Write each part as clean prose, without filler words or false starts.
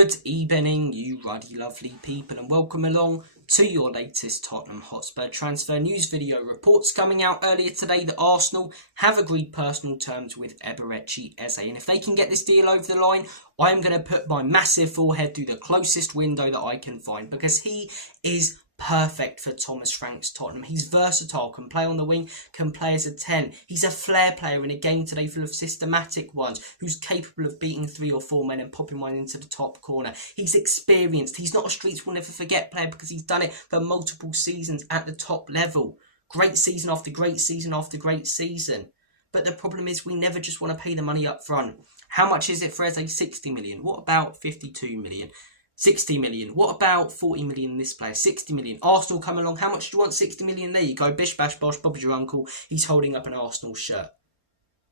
Good evening, you ruddy lovely people, and welcome along to your latest Tottenham Hotspur transfer news video. Reports coming out earlier today that Arsenal have agreed personal terms with Eberechi Eze, and if they can get this deal over the line, I'm going to put my massive forehead through the closest window that I can find, because he is perfect for Thomas Frank's Tottenham. He's versatile, can play on the wing, can play as a 10. He's a flair player in a game today full of systematic ones, who's capable of beating 3 or 4 men and popping one into the top corner. He's experienced. He's not a streets will never forget player, because he's done it for multiple seasons at the top level. Great season after great season after great season. But the problem is we never just want to pay the money up front. How much is it for Eze? 60 million. What about 52 million? 60 million. What about 40 million in this player? 60 million. Arsenal come along. How much do you want? 60 million. There you go. Bish, bash, bosh. Bob's your uncle. He's holding up an Arsenal shirt.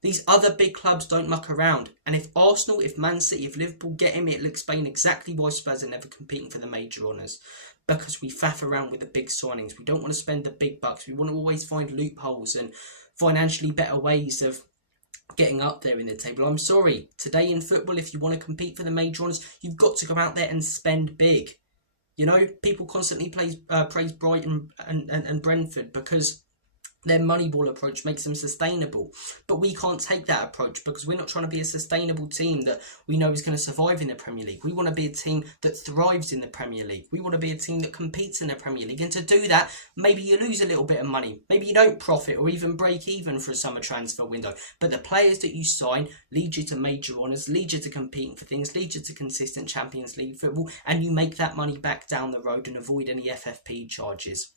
These other big clubs don't muck around. And if Arsenal, if Man City, if Liverpool get him, it'll explain exactly why Spurs are never competing for the major honours. Because we faff around with the big signings. We don't want to spend the big bucks. We want to always find loopholes and financially better ways of getting up there in the table. I'm sorry, today in football, if you want to compete for the major honours, you've got to go out there and spend big. You know, people constantly praise Brighton and Brentford because their Moneyball approach makes them sustainable. But we can't take that approach, because we're not trying to be a sustainable team that we know is going to survive in the Premier League. We want to be a team that thrives in the Premier League. We want to be a team that competes in the Premier League. And to do that, maybe you lose a little bit of money. Maybe you don't profit or even break even for a summer transfer window. But the players that you sign lead you to major honours, lead you to competing for things, lead you to consistent Champions League football, and you make that money back down the road and avoid any FFP charges.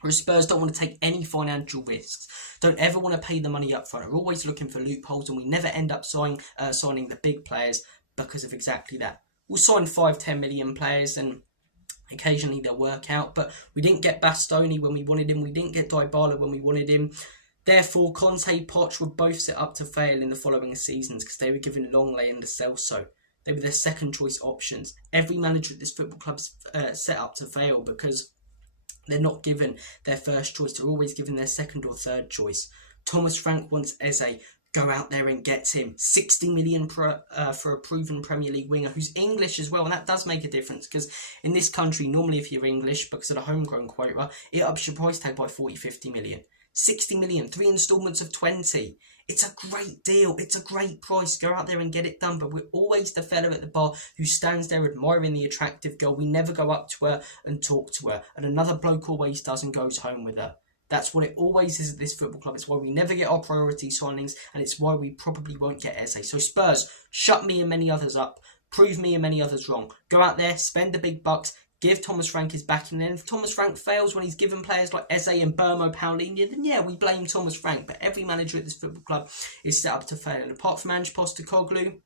Whereas Spurs don't want to take any financial risks, don't ever want to pay the money up front. We're always looking for loopholes, and we never end up signing the big players because of exactly that. We'll sign 5-10 million players, and occasionally they'll work out, but we didn't get Bastoni when we wanted him, we didn't get Dybala when we wanted him. Therefore, Conte, Poch were both set up to fail in the following seasons because they were given Longley and Lo Celso. They were their second choice options. Every manager at this football club's set up to fail because they're not given their first choice. They're always given their second or third choice. Thomas Frank wants Eze. Go out there and get him. 60 million for a proven Premier League winger who's English as well. And that does make a difference, because in this country, normally if you're English, because of the homegrown quota, it ups your price tag by 40-50 million. 60 million, 3 instalments of 20. It's a great deal. It's a great price. Go out there and get it done. But we're always the fella at the bar who stands there admiring the attractive girl. We never go up to her and talk to her. And another bloke always does and goes home with her. That's what it always is at this football club. It's why we never get our priority signings, and it's why we probably won't get Eze. So Spurs, shut me and many others up. Prove me and many others wrong. Go out there, spend the big bucks. Give Thomas Frank his backing. And if Thomas Frank fails when he's given players like Eze and Burmo Paulinho, then yeah, we blame Thomas Frank. But every manager at this football club is set up to fail. And apart from Ange Postecoglou,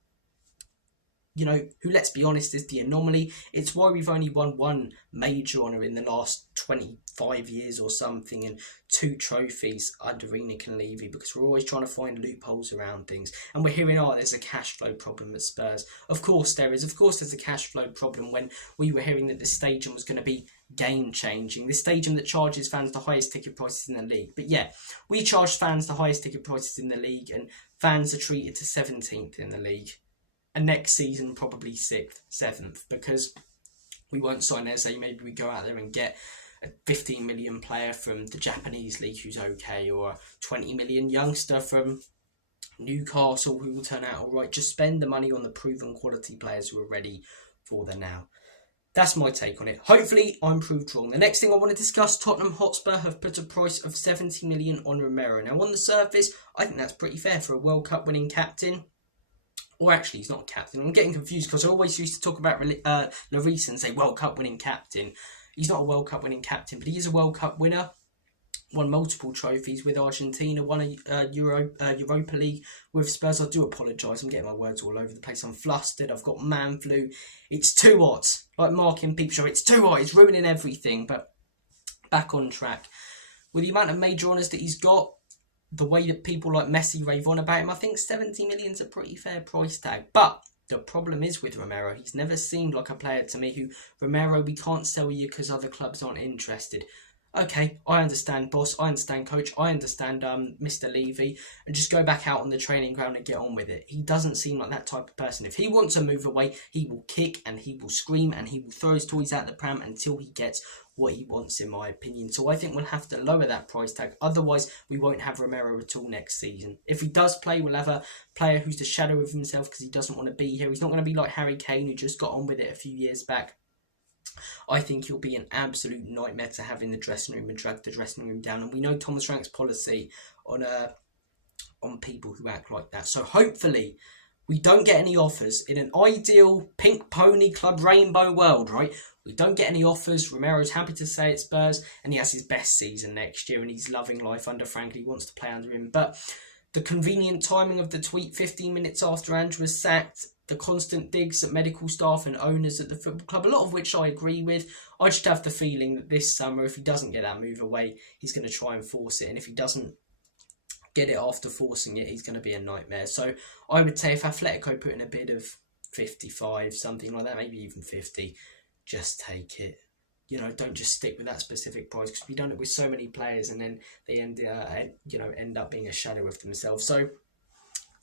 you know, who, let's be honest, is the anomaly. It's why we've only won 1 major honour in the last 25 years or something, and 2 trophies under Enoch and Levy, because we're always trying to find loopholes around things. And we're hearing, oh, there's a cash flow problem at Spurs. Of course there is. Of course there's a cash flow problem when we were hearing that this stadium was going to be game-changing. This stadium that charges fans the highest ticket prices in the league. But yeah, we charge fans the highest ticket prices in the league, and fans are treated to 17th in the league. And next season, probably 6th, 7th, because we won't sign Eze. Maybe we go out there and get a 15 million player from the Japanese league who's okay, or a 20 million youngster from Newcastle who will turn out all right. Just spend the money on the proven quality players who are ready for the now. That's my take on it. Hopefully, I'm proved wrong. The next thing I want to discuss, Tottenham Hotspur have put a price of 70 million on Romero. Now, on the surface, I think that's pretty fair for a World Cup winning captain. Or actually, he's not a captain. I'm getting confused because I always used to talk about Lloris and say World Cup winning captain. He's not a World Cup winning captain, but he is a World Cup winner. Won multiple trophies with Argentina. Won a Europa League with Spurs. I do apologise. I'm getting my words all over the place. I'm flustered. I've got man flu. It's too hot. Like Mark in Peep Show. It's too hot. It's ruining everything. But back on track. With the amount of major honours that he's got, the way that people like Messi rave on about him, I think 70 million is a pretty fair price tag. But the problem is with Romero, he's never seemed like a player to me who, Romero, we can't sell you because other clubs aren't interested. Okay, I understand, boss. I understand, coach. I understand, Mr. Levy, and just go back out on the training ground and get on with it. He doesn't seem like that type of person. If he wants to move away, he will kick and he will scream and he will throw his toys out the pram until he gets what he wants, in my opinion. So I think we'll have to lower that price tag. Otherwise, we won't have Romero at all next season. If he does play, we'll have a player who's the shadow of himself because he doesn't want to be here. He's not going to be like Harry Kane, who just got on with it a few years back. I think he'll be an absolute nightmare to have in the dressing room and drag the dressing room down. And we know Thomas Rank's policy on people who act like that. So hopefully we don't get any offers. In an ideal pink pony club rainbow world, right? We don't get any offers. Romero's happy to stay at Spurs and he has his best season next year and he's loving life under Frank. He wants to play under him. But the convenient timing of the tweet 15 minutes after Andrew was sacked, the constant digs at medical staff and owners at the football club, a lot of which I agree with. I just have the feeling that this summer, if he doesn't get that move away, he's going to try and force it. And if he doesn't get it after forcing it, he's going to be a nightmare. So I would say if Atletico put in a bid of 55, something like that, maybe even 50, just take it. You know, don't just stick with that specific price because we've done it with so many players and then they end up being a shadow of themselves. So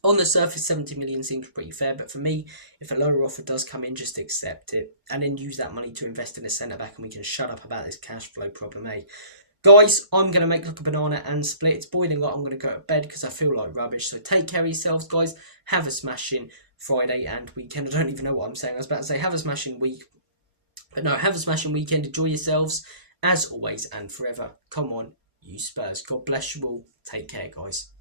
on the surface, 70 million seems pretty fair, but for me, if a lower offer does come in, just accept it and then use that money to invest in a centre-back and we can shut up about this cash flow problem, eh? Guys, I'm going to make like a banana and split. It's boiling hot. I'm going to go to bed because I feel like rubbish. So take care of yourselves, guys. Have a smashing Friday and weekend. I don't even know what I'm saying. I was about to say have a smashing week. But no, have a smashing weekend. Enjoy yourselves as always and forever. Come on, you Spurs. God bless you all. Take care, guys.